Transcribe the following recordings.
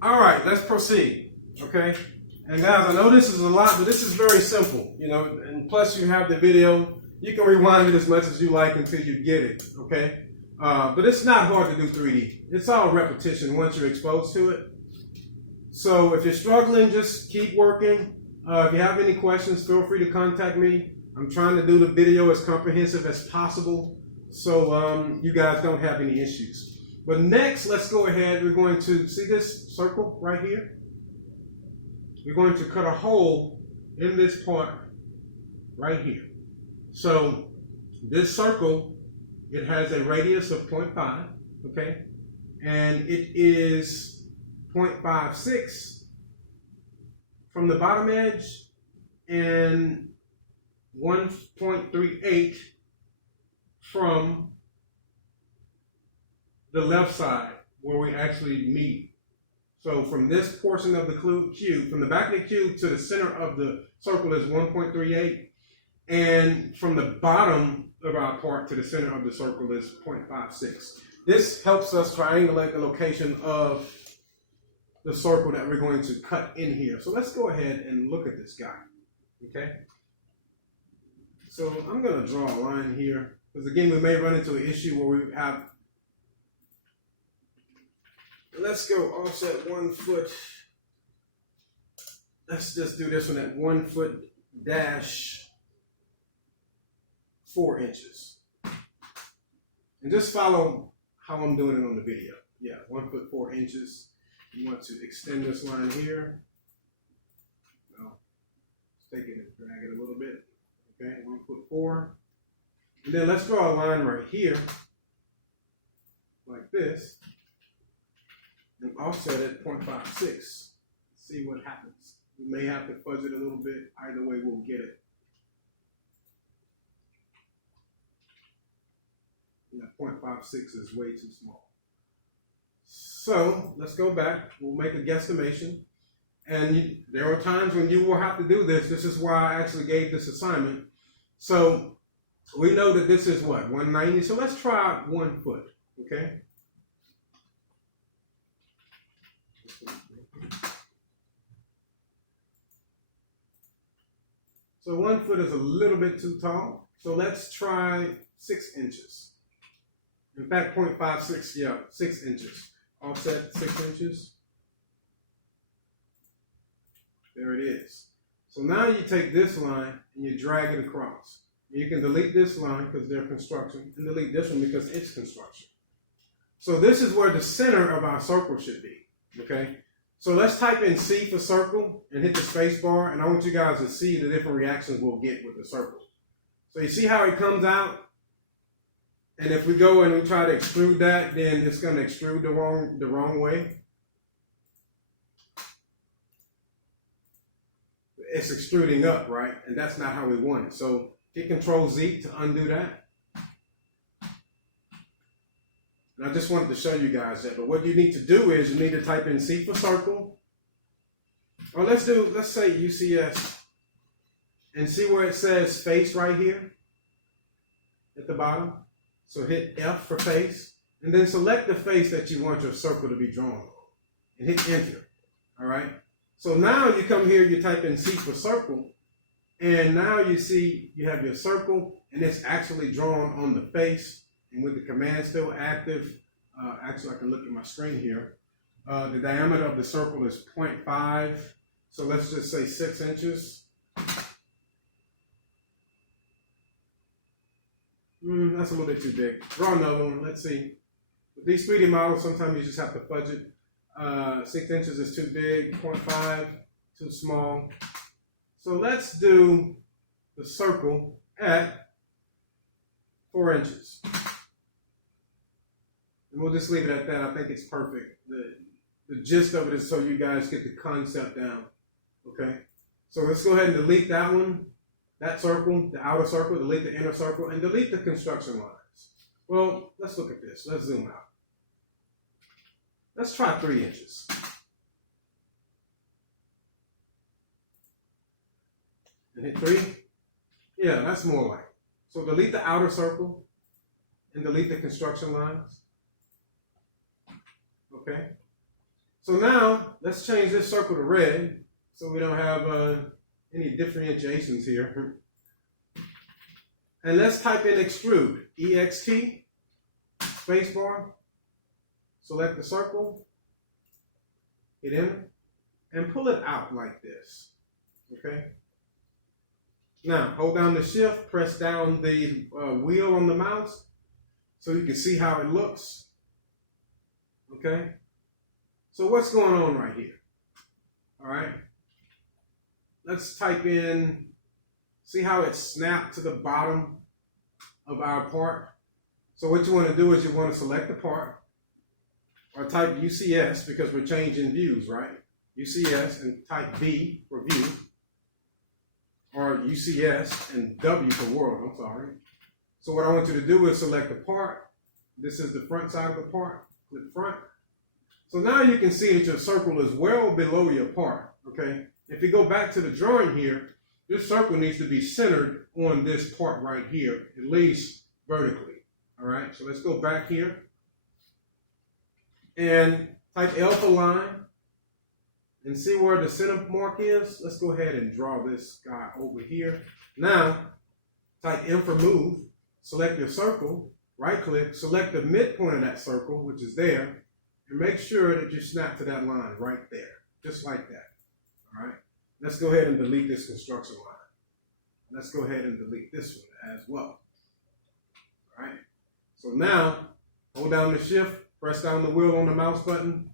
All right, let's proceed, okay? And guys, I know this is a lot, but this is very simple, you know, and plus you have the video. You can rewind it as much as you like until you get it, okay? But it's not hard to do 3D. It's all repetition once you're exposed to it. So if you're struggling, just keep working. If you have any questions, feel free to contact me. I'm trying to do the video as comprehensive as possible so you guys don't have any issues. But next, let's go ahead. We're going to see this circle right here. We're going to cut a hole in this part right here. So this circle, it has a radius of 0.5, okay? And it is 0.56 from the bottom edge and 1.38 from the left side where we actually meet. So from this portion of the cube, from the back of the cube to the center of the circle is 1.38, and from the bottom of our part to the center of the circle is 0.56. This helps us triangulate the location of the circle that we're going to cut in here. So let's go ahead and look at this guy, okay? So I'm going to draw a line here, because again, we may run into an issue where we have. Let's go offset 1 foot. Let's just do this one at 1 foot dash 4 inches. And just follow how I'm doing it on the video. Yeah, 1 foot 4 inches. You want to extend this line here. Well, let's take it and drag it a little bit. Okay, 1 foot 4. And then let's draw a line right here, like this. And offset at 0.56. See what happens. We may have to fudge it a little bit. Either way, we'll get it. Yeah, 0.56 is way too small. So let's go back. We'll make a guesstimation. And there are times when you will have to do this. This is why I actually gave this assignment. So we know that this is what, 190? So let's try 1 foot, okay? So 1 foot is a little bit too tall. So let's try 6 inches. In fact, 0.56, yeah, 6 inches. Offset 6 inches. There it is. So now you take this line and you drag it across. You can delete this line because they're construction, and delete this one because it's construction. So this is where the center of our circle should be. Okay, so let's type in C for circle and hit the space bar, and I want you guys to see the different reactions we'll get with the circle. So you see how it comes out? And if we go and we try to extrude that, then it's going to extrude the wrong way. It's extruding up, right? And that's not how we want it. So hit Control Z to undo that. And I just wanted to show you guys that. But what you need to do is you need to type in C for circle. Or let's say UCS. And see where it says face right here at the bottom. So hit F for face. And then select the face that you want your circle to be drawn on. And hit enter. All right. So now you come here, you type in C for circle. And now you see you have your circle. And it's actually drawn on the face. And with the command still active, actually I can look at my screen here. The diameter of the circle is 0.5. So let's just say 6 inches. That's a little bit too big. Draw another one. Let's see. With these 3D models, sometimes you just have to fudge it. 6 inches is too big. 0.5, too small. So let's do the circle at 4 inches. And we'll just leave it at that. I think it's perfect. The gist of it is so you guys get the concept down. Okay? So let's go ahead and delete that one. That circle, the outer circle, delete the inner circle, and delete the construction lines. Well, let's look at this. Let's zoom out. Let's try 3 inches. And hit 3. Yeah, that's more like. So delete the outer circle and delete the construction lines. Okay. So now let's change this circle to red so we don't have any differentiations here. And let's type in extrude, EXT, spacebar, select the circle, hit enter, and pull it out like this, okay? Now, hold down the shift, press down the wheel on the mouse so you can see how it looks, okay? So what's going on right here? All right, let's type in, see how it snapped to the bottom of our part? So what you want to do is you want to select the part, or type UCS because we're changing views, right? UCS and type V for view, or UCS and W for world, I'm sorry. So what I want you to do is select the part. This is the front side of the part, click front. So now you can see that your circle is well below your part, okay? If you go back to the drawing here, this circle needs to be centered on this part right here, at least vertically, all right? So let's go back here and type L for line and see where the center mark is. Let's go ahead and draw this guy over here. Now, type M for move, select your circle, right click, select the midpoint of that circle, which is there, and make sure that you snap to that line right there, just like that, all right? Let's go ahead and delete this construction line. Let's go ahead and delete this one as well, all right? So now, hold down the shift, press down the wheel on the mouse button.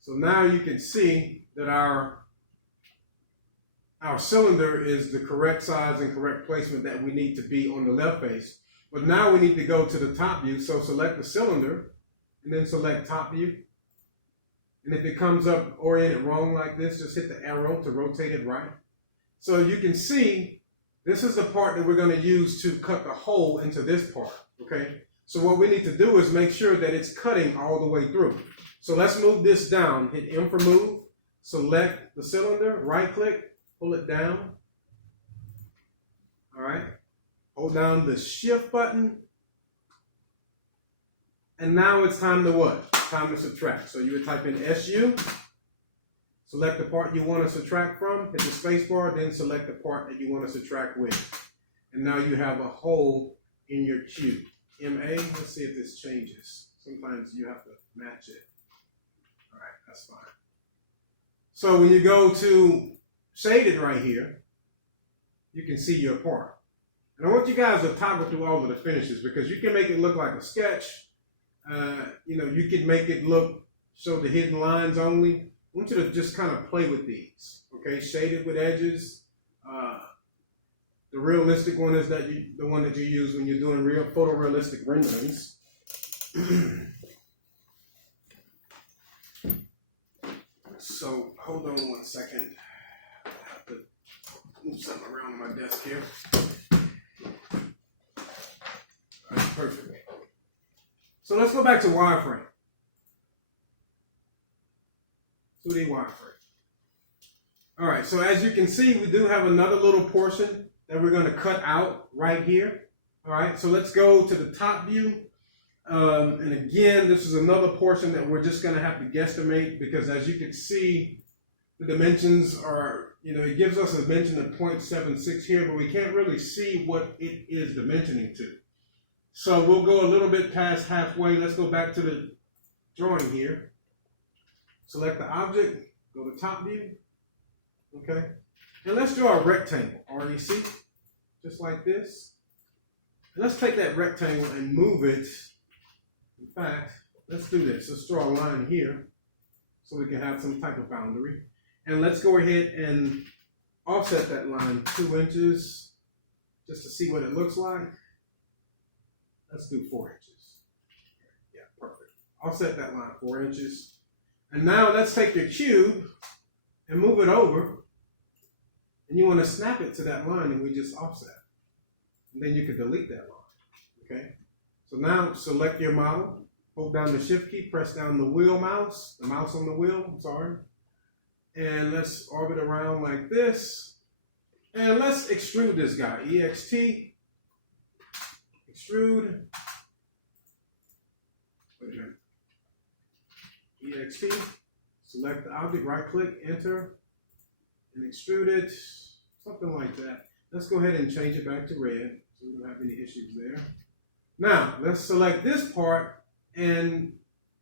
So now you can see that our cylinder is the correct size and correct placement that we need to be on the left face. But now we need to go to the top view. So select the cylinder and then select top view. And if it comes up oriented wrong like this, just hit the arrow to rotate it right. So you can see this is the part that we're going to use to cut the hole into this part, okay? So what we need to do is make sure that it's cutting all the way through. So let's move this down. Hit M for move, select the cylinder, right click, pull it down. All right. Hold down the shift button. And now it's time to what? Time to subtract. So you would type in SU, select the part you want to subtract from, hit the space bar, then select the part that you want to subtract with. And now you have a hole in your cube. MA, let's see if this changes. Sometimes you have to match it. All right, that's fine. So when you go to shaded right here, you can see your part. And I want you guys to toggle through all of the finishes because you can make it look like a sketch. You can make it show the hidden lines only. I want you to just kind of play with these, okay? Shaded with edges. The realistic one is the one that you use when you're doing real photorealistic renderings. So hold on one second. I have to move something around on my desk here. All right, perfect. So let's go back to wireframe. 2D wireframe. All right, so as you can see, we do have another little portion that we're going to cut out right here. All right, so let's go to the top view. And again, this is another portion that we're just going to have to guesstimate because as you can see, the dimensions are, it gives us a dimension of 0.76 here, but we can't really see what it is dimensioning to. So we'll go a little bit past halfway. Let's go back to the drawing here. Select the object, go to top view, okay? And let's draw a rectangle, REC, just like this. And let's take that rectangle and move it. In fact, let's do this. Let's draw a line here so we can have some type of boundary. And let's go ahead and offset that line 2 inches just to see what it looks like. Let's do 4 inches. Yeah, perfect. Offset that line 4 inches. And now let's take your cube and move it over. And you want to snap it to that line and we just offset. And then you can delete that line. Okay? So now select your model. Hold down the shift key, press down the mouse on the wheel, I'm sorry. And let's orbit around like this. And let's extrude this guy. EXT. Extrude. EXT, select the object, right click, enter, and extrude it, something like that. Let's go ahead and change it back to red so we don't have any issues there. Now, let's select this part and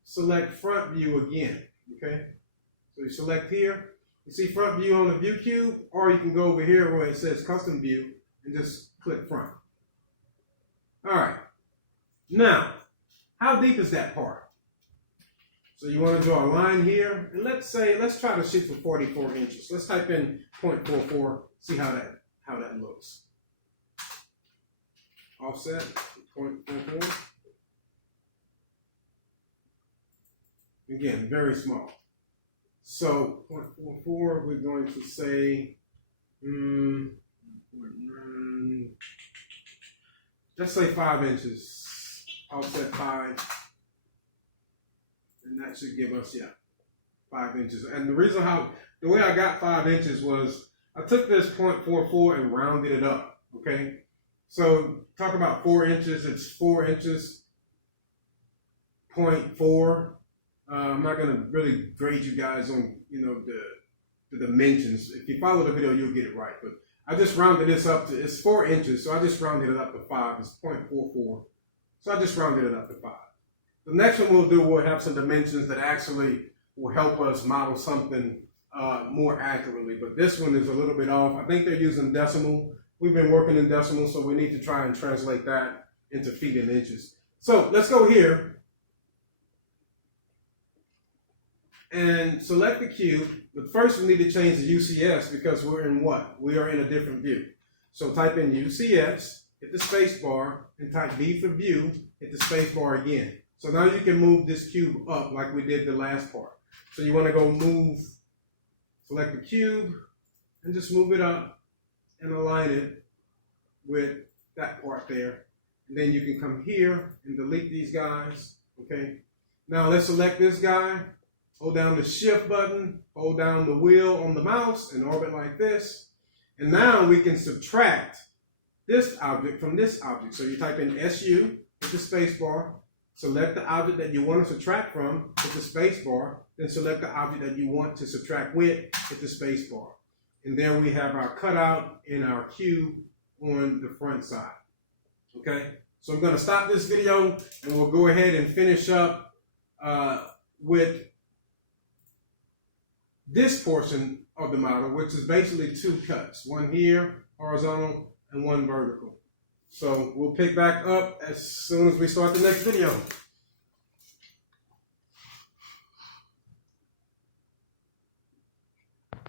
select front view again, okay? So you select here, you see front view on the view cube, or you can go over here where it says custom view and just click front. All right, now, how deep is that part? So you want to draw a line here, and let's try to shoot for 44 inches. Let's type in 0.44, see how that looks. Offset 0.44. Again, very small. So 0.44, we're going to say, let's say 5 inches. Offset 5. And that should give us, 5 inches. And the reason the way I got 5 inches was I took this 0.44 and rounded it up, okay? So talk about 4 inches, it's 4 inches, 0.4. I'm not gonna really grade you guys on, the dimensions. If you follow the video, you'll get it right. But I just rounded this up to, it's 4 inches, so I just rounded it up to 5, it's 0.44. So I just rounded it up to 5. The next one we'll have some dimensions that actually will help us model something more accurately. But this one is a little bit off. I think they're using decimal. We've been working in decimal, so we need to try and translate that into feet and inches. So let's go here and select the cube. But first we need to change the UCS because we're in what? We are in a different view. So type in UCS, hit the space bar, and type V for view, hit the space bar again. So now you can move this cube up like we did the last part. So you want to go select the cube, and just move it up and align it with that part there. And then you can come here and delete these guys, okay? Now let's select this guy, hold down the shift button, hold down the wheel on the mouse, and orbit like this. And now we can subtract this object from this object. So you type in SU, hit the space bar, select the object that you want to subtract from, hit the space bar, then select the object that you want to subtract with, hit the space bar. And there we have our cutout and our cube on the front side. Okay, so I'm going to stop this video and we'll go ahead and finish up with this portion of the model, which is basically 2 cuts, one here, horizontal, and one vertical. So we'll pick back up as soon as we start the next video.